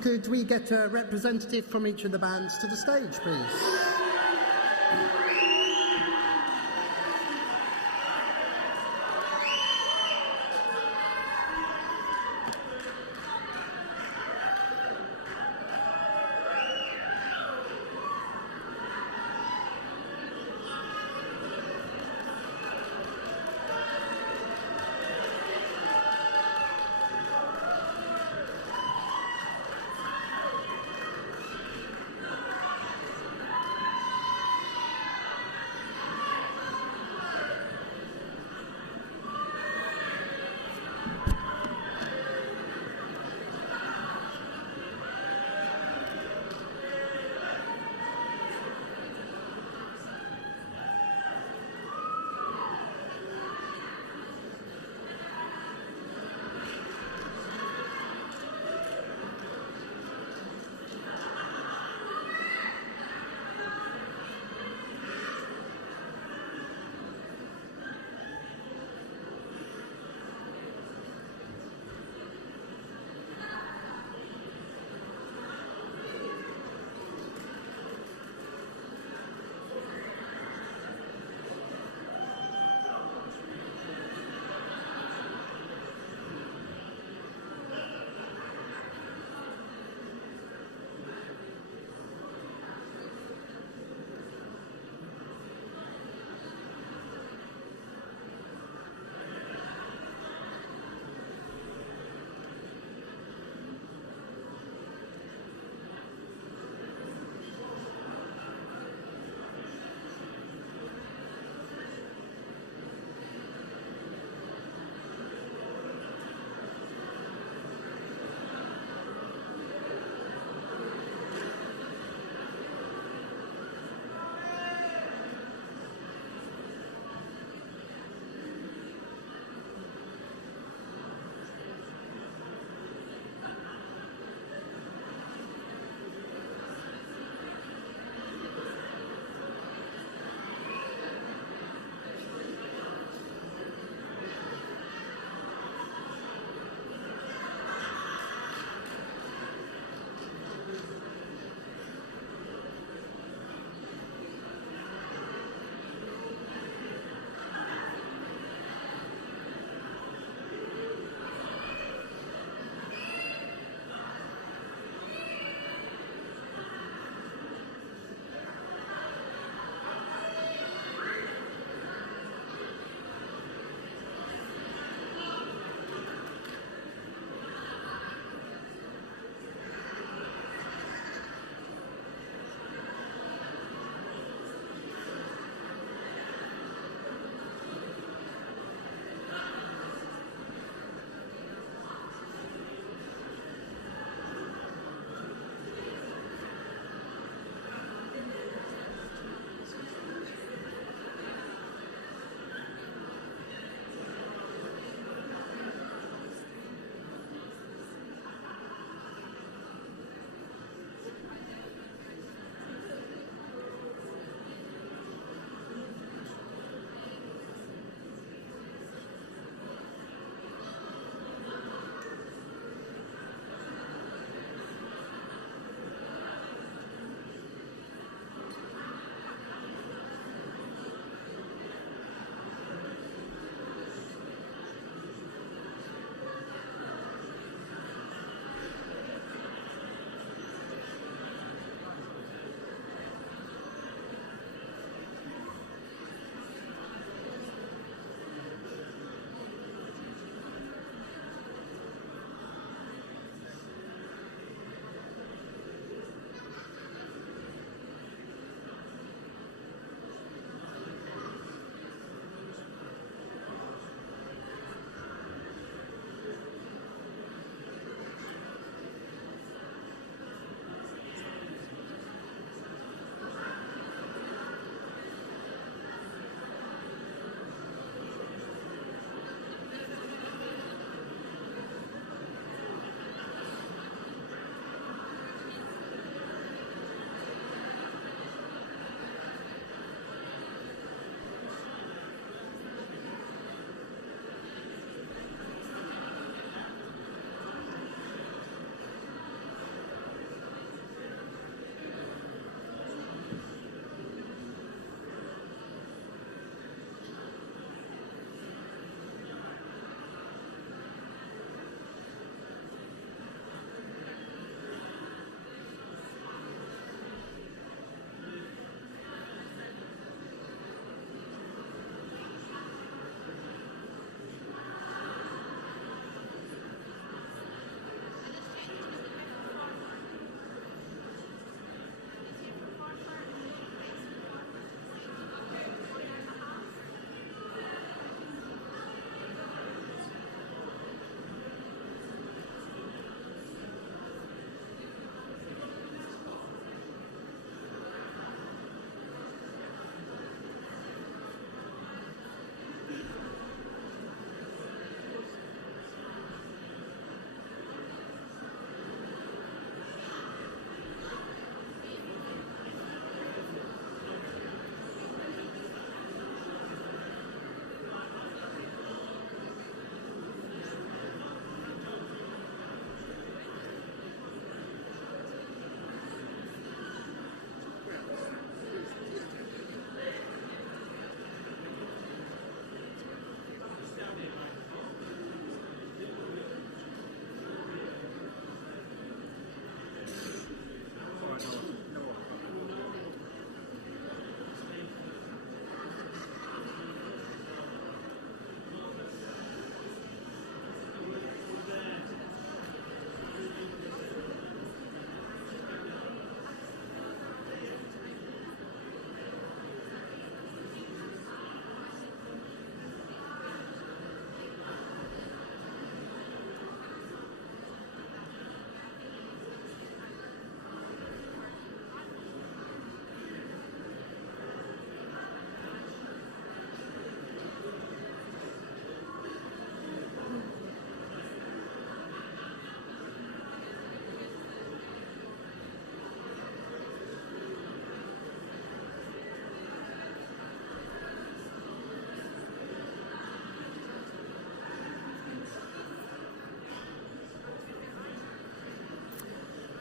Could we get a representative from each of the bands to the stage, please?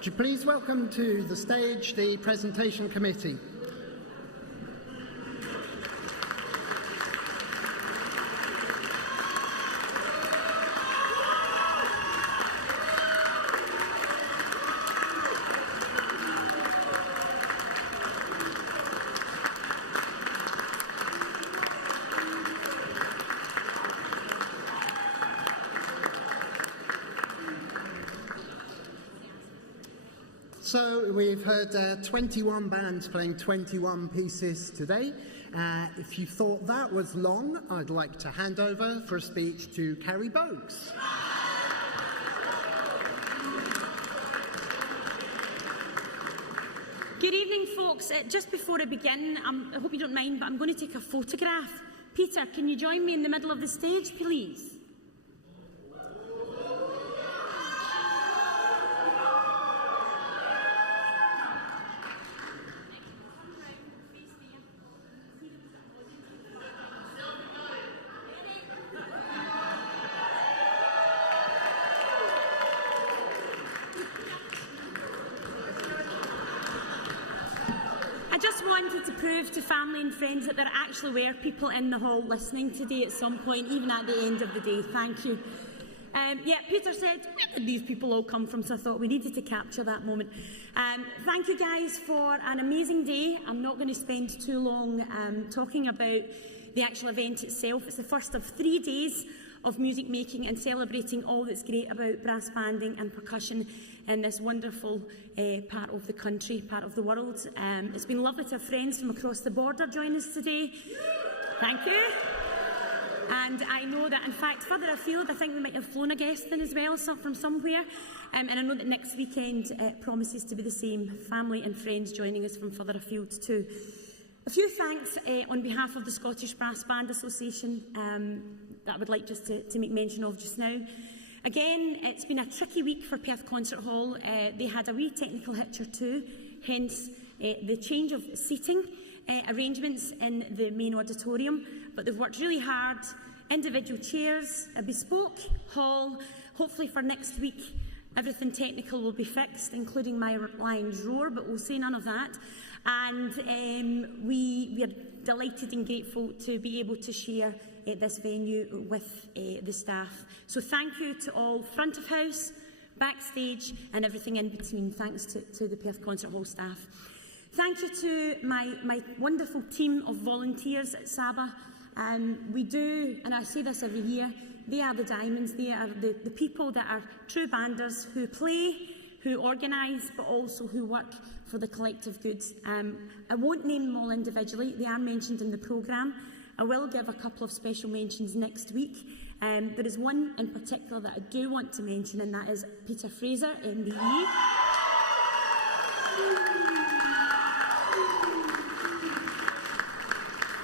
Would you please welcome to the stage the Presentation Committee? So we've heard 21 bands playing 21 pieces today. If you thought that was long, I'd like to hand over for a speech to Carrie Bogues. Good evening, folks. Just before I begin, I hope you don't mind, but I'm going to take a photograph. Peter, can you join me in the middle of the stage, please? I just wanted to prove to family and friends that there actually were people in the hall listening today at some point, even at the end of the day. Thank you. Yeah, Peter said, where did these people all come from? So I thought we needed to capture that moment. Thank you guys for an amazing day. I'm not going to spend too long talking about the actual event itself. It's the first of 3 days of music making and celebrating all that's great about brass banding and percussion in this wonderful part of the country, part of the world. It's been lovely to have friends from across the border join us today. Thank you. And I know that, in fact, further afield, I think we might have flown a guest in as well, from somewhere. And I know that next weekend promises to be the same. Family and friends joining us from further afield too. A few thanks on behalf of the Scottish Brass Band Association that I would like just to make mention of just now. Again, it's been a tricky week for Perth Concert Hall. They had a wee technical hitch or two, hence the change of seating arrangements in the main auditorium, but they've worked really hard. Individual chairs, a bespoke hall. Hopefully for next week, everything technical will be fixed, including my lion's roar, but we'll say none of that. And we are delighted and grateful to be able to share this venue with the staff. So thank you to all front of house, backstage and everything in between. Thanks to the Perth Concert Hall staff. Thank you to my wonderful team of volunteers at SABA. We do, and I say this every year, they are the diamonds. They are the people that are true banders who play, who organise, but also who work for the collective good. I won't name them all individually. They are mentioned in the programme. I will give a couple of special mentions next week. There is one in particular that I do want to mention, and that is Peter Fraser, MBE.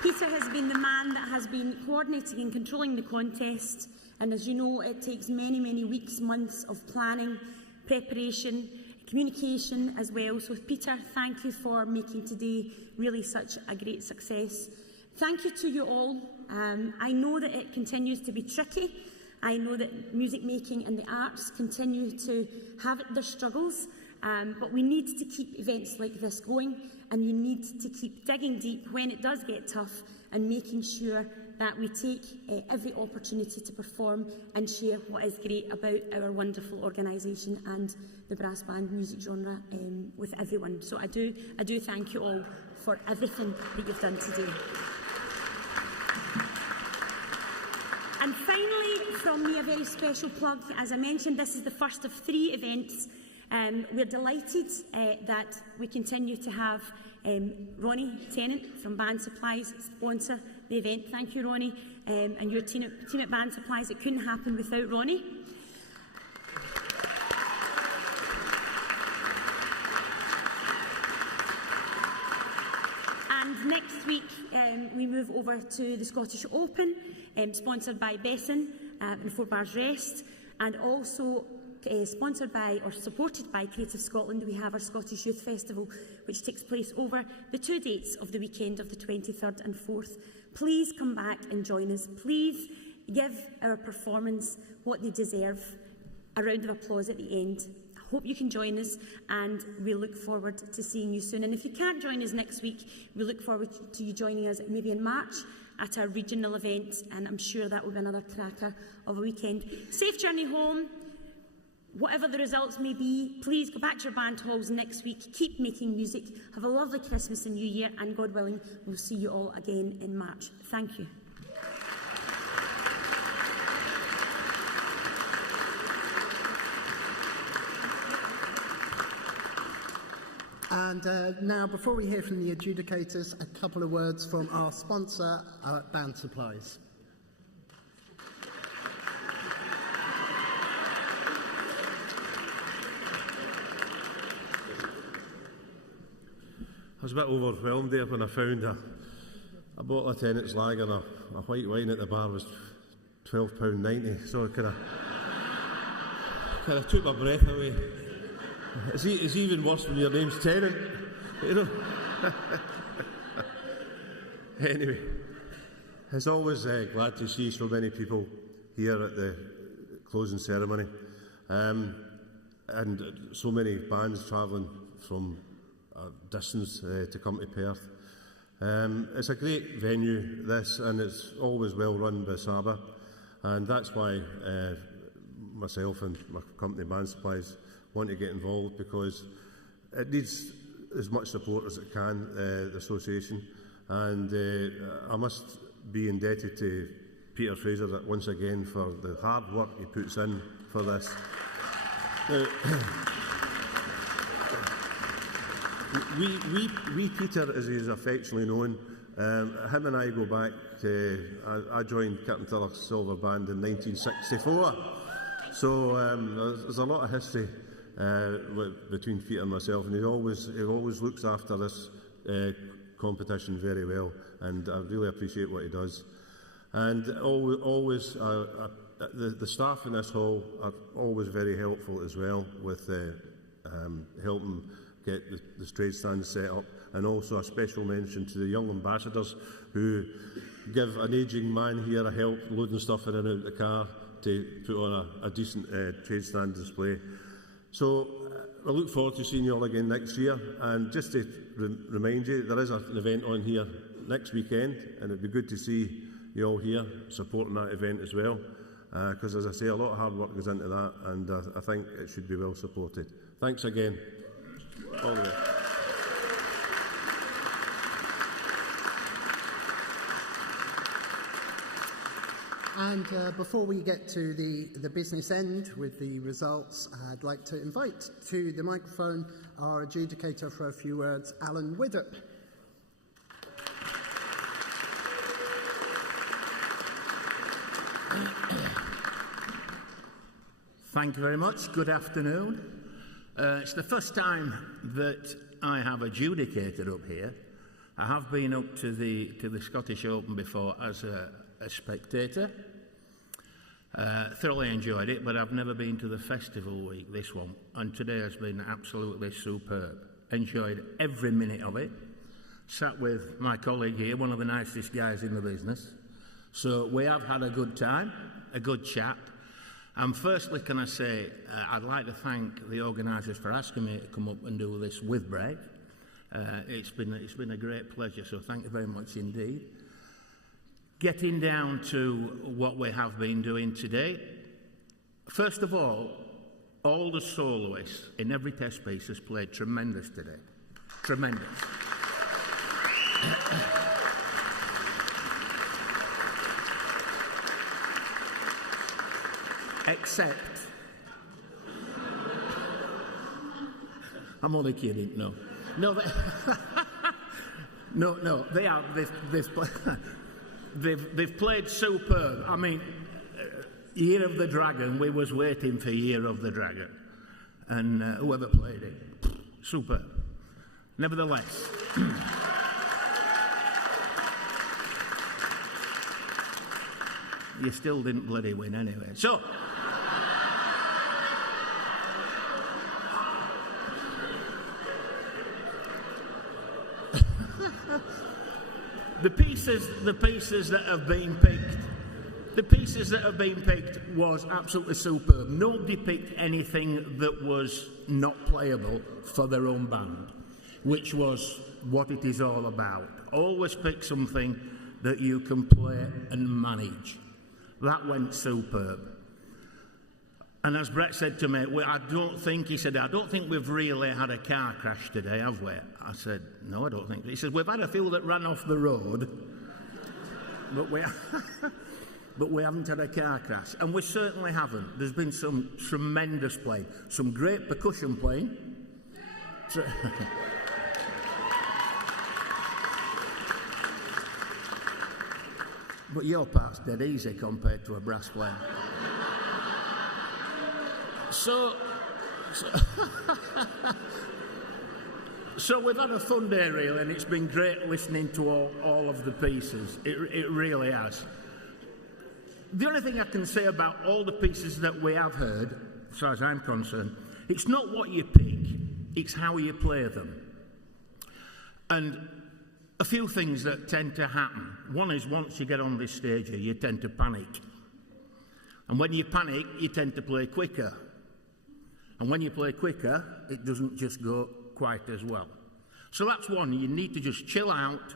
Peter has been the man that has been coordinating and controlling the contest, and as you know, it takes many, many weeks, months of planning, preparation, communication as well. So Peter, thank you for making today really such a great success. Thank you to you all. I know that it continues to be tricky. I know that music making and the arts continue to have their struggles, but we need to keep events like this going, and you need to keep digging deep when it does get tough and making sure that we take every opportunity to perform and share what is great about our wonderful organisation and the brass band music genre with everyone. So I do thank you all for everything that you've done today. And finally, from me, a very special plug. As I mentioned, this is the first of 3 events. We're delighted that we continue to have Ronnie Tennant from Band Supplies sponsor the event. Thank you, Ronnie, and your team at Band Supplies. It couldn't happen without Ronnie. And next week, we move over to the Scottish Open, sponsored by Besson and 4 Bars Rest, and also sponsored by or supported by Creative Scotland. We have our Scottish Youth Festival, which takes place over the 2 dates of the weekend of the 23rd and 4th. Please come back and join us. Please give our performance what they deserve. A round of applause at the end. I Hope you can join us, and we look forward to seeing you soon. And if you can't join us next week, we look forward to you joining us maybe in March at our regional event, and I'm sure that will be another cracker of a weekend. Safe journey home. Whatever the results may be, please go back to your band halls next week. Keep making music. Have a lovely Christmas and New Year, and God willing, we'll see you all again in March. Thank you. And now, before we hear from the adjudicators, a couple of words from our sponsor, Band Supplies. I was a bit overwhelmed there when I found a bottle of Tennant's Lager and a white wine at the bar was £12.90, so it kind of took my breath away. It's even worse when your name's Tennant, you know. Anyway, it's always glad to see so many people here at the closing ceremony, and so many bands travelling from distance to come to Perth. It's a great venue, this, and it's always well run by Saba, and that's why myself and my company Band Supplies want to get involved, because it needs as much support as it can, the association, and I must be indebted to Peter Fraser once again for the hard work he puts in for this. Now, we Peter, as he is affectionately known, him and I go back to, I joined Captain Tiller's Silver Band in 1964, so there's a lot of history between Peter and myself, and he always looks after this competition very well, and I really appreciate what he does. And always the staff in this hall are always very helpful as well with helping get the trade stand set up, and also a special mention to the young ambassadors who give an ageing man here a help loading stuff in and out of the car to put on a decent trade stand display. So I look forward to seeing you all again next year, and just to remind you, there is an event on here next weekend, and it'd be good to see you all here supporting that event as well, because as I say, a lot of hard work goes into that, and I think it should be well supported. Thanks again. All the way. And before we get to the business end with the results, I'd like to invite to the microphone our adjudicator for a few words, Alan Widdop. Thank you very much. Good afternoon. It's the first time that I have Adjudicator up here. I have been up to the Scottish Open before as a spectator. Thoroughly enjoyed it, but I've never been to the festival week, this one, and today has been absolutely superb. Enjoyed every minute of it. Sat with my colleague here, one of the nicest guys in the business. So we have had a good time, a good chat. And firstly, can I say, I'd like to thank the organisers for asking me to come up and do this with Brave. It's been a great pleasure, so thank you very much indeed. Getting down to what we have been doing today. First of all the soloists in every test piece has played tremendous today. Tremendous. Except, I'm only kidding. No, they are. They've played superb. I mean, Year of the Dragon. We was waiting for Year of the Dragon, and whoever played it, superb. Nevertheless. You still didn't bloody win anyway. So, the pieces that have been picked the pieces that have been picked was absolutely superb. Nobody picked anything that was not playable for their own band, which was what it is all about. Always pick something that you can play and manage. That went superb. And as Brett said to me, well, I don't think we've really had a car crash today, have we? I said, no, I don't think. He said, we've had a few that ran off the road, but we haven't had a car crash. And we certainly haven't. There's been some tremendous playing, some great percussion playing. But your part's dead easy compared to a brass player. So we've had a fun day, really, and it's been great listening to all of the pieces. It really has. The only thing I can say about all the pieces that we have heard, as far as I'm concerned, it's not what you pick, it's how you play them. And a few things that tend to happen. One is once you get on this stage here, you tend to panic. And when you panic, you tend to play quicker. And when you play quicker, it doesn't just go quite as well. So that's one. You need to just chill out,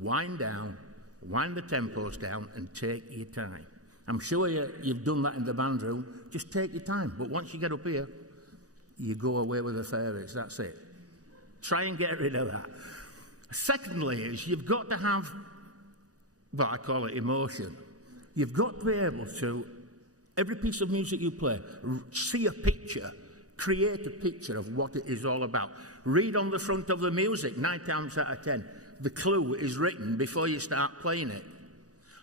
wind down, wind the tempos down, and take your time. I'm sure you've done that in the band room. Just take your time. But once you get up here, you go away with the fairies. That's it. Try and get rid of that. Secondly is you've got to have, well, I call it emotion. You've got to be able to, every piece of music you play, see a picture, create a picture of what it is all about. Read on the front of the music, 9 times out of 10. The clue is written before you start playing it.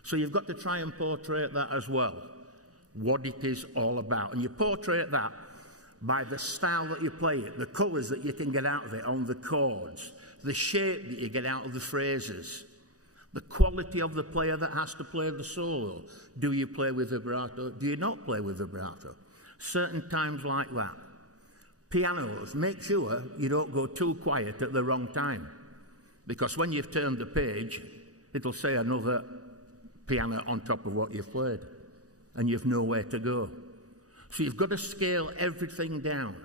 So you've got to try and portray that as well, what it is all about. And you portray that by the style that you play it, the colours that you can get out of it on the chords, the shape that you get out of the phrases, the quality of the player that has to play the solo. Do you play with vibrato? Do you not play with vibrato? Certain times like that. Pianos, make sure you don't go too quiet at the wrong time, because when you've turned the page, it'll say another piano on top of what you've played, and you've nowhere to go. So you've got to scale everything down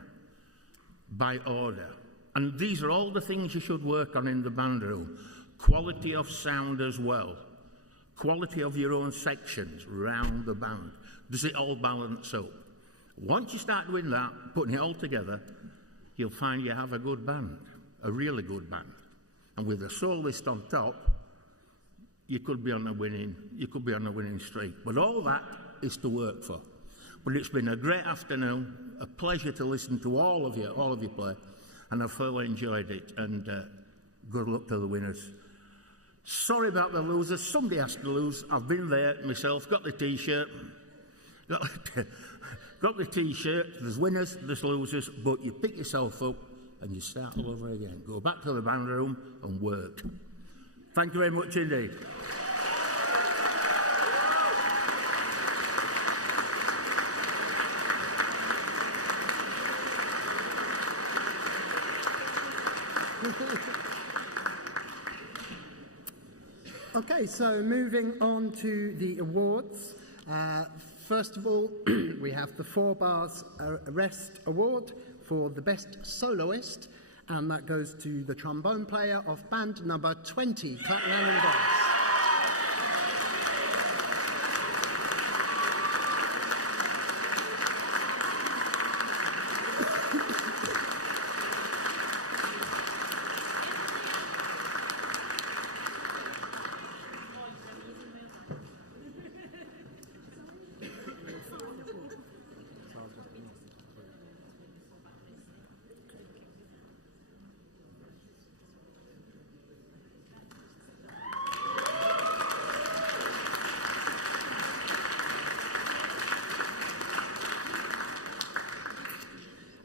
by order. And these are all the things you should work on in the band room. Quality of sound as well. Quality of your own sections round the band. Does it all balance up? Once you start doing that, putting it all together, you'll find you have a good band, a really good band. And with a soloist on top, you could be on a winning streak. But all that is to work for. But it's been a great afternoon, a pleasure to listen to all of you play, and I've thoroughly enjoyed it. And good luck to the winners. Sorry about the losers. Somebody has to lose. I've been there myself. Got the T-shirt. Got the T-shirt. There's winners, there's losers, but you pick yourself up and you start all over again. Go back to the band room and work. Thank you very much indeed. Okay, so moving on to the awards. First of all, we have the 4 Bars Arrest Award for the Best Soloist, and that goes to the trombone player of band number 20, Clap Allen and Bass.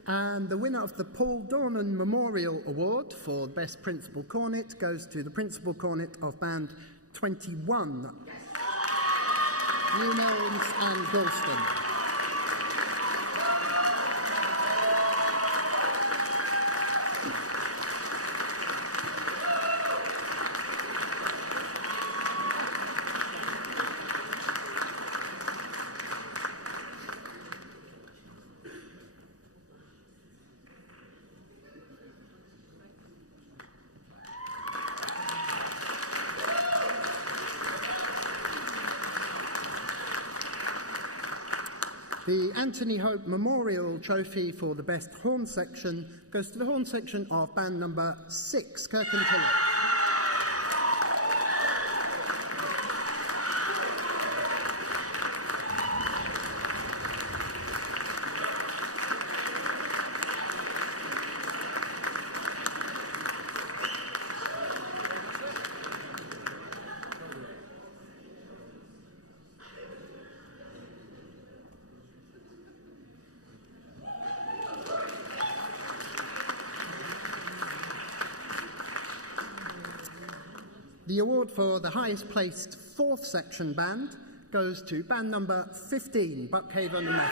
And the winner of the Paul Dornan Memorial Award for Best Principal Cornet goes to the Principal Cornet of Band 21, New Melns and Galston. The Anthony Hope Memorial Trophy for the best horn section goes to the horn section of band number 6, Kirkentillett. The award for the highest placed 4th section band goes to band number 15, Buckhaven Method.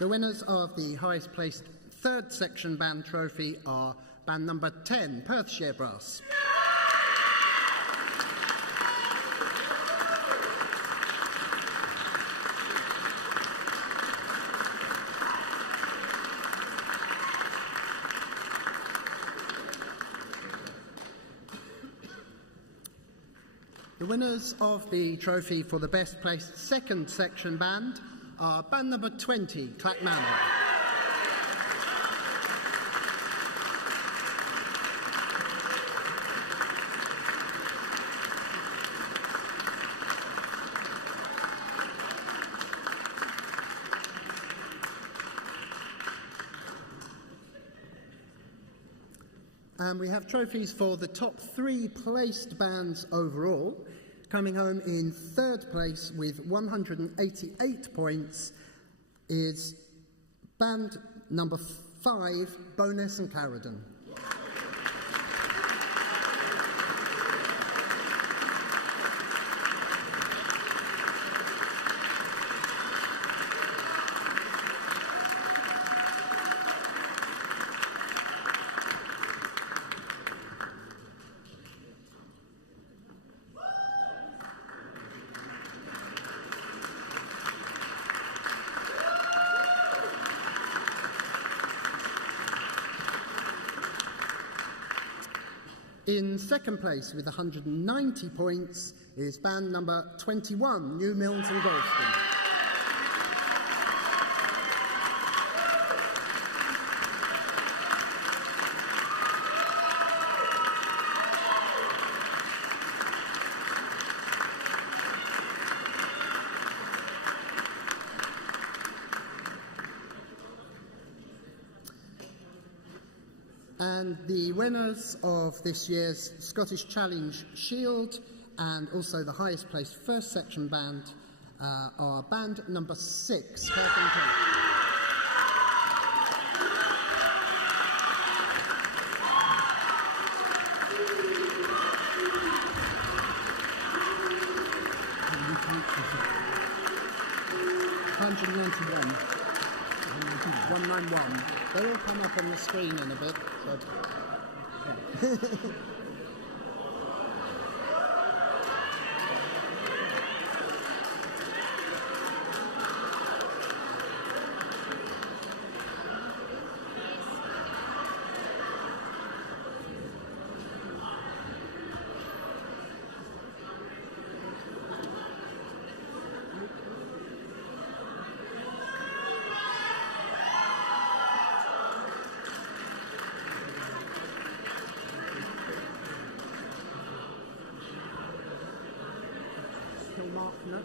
The winners of the highest placed 3rd section band trophy are band number 10, Perthshire Brass. The winners of the trophy for the best placed 2nd section band are band number 20, Clackmanwell. And we have trophies for the top 3 placed bands overall. Coming home in 3rd place with 188 points is band number 5, Bowness and Clarendon. In 2nd place with 190 points is band number 21, New Milnes and Galston. And the winners of this year's Scottish Challenge Shield and also the highest placed 1st section band are band number 6, Kirkentillett. $191. 191. They will come up on the screen in a bit. So. Mark, no?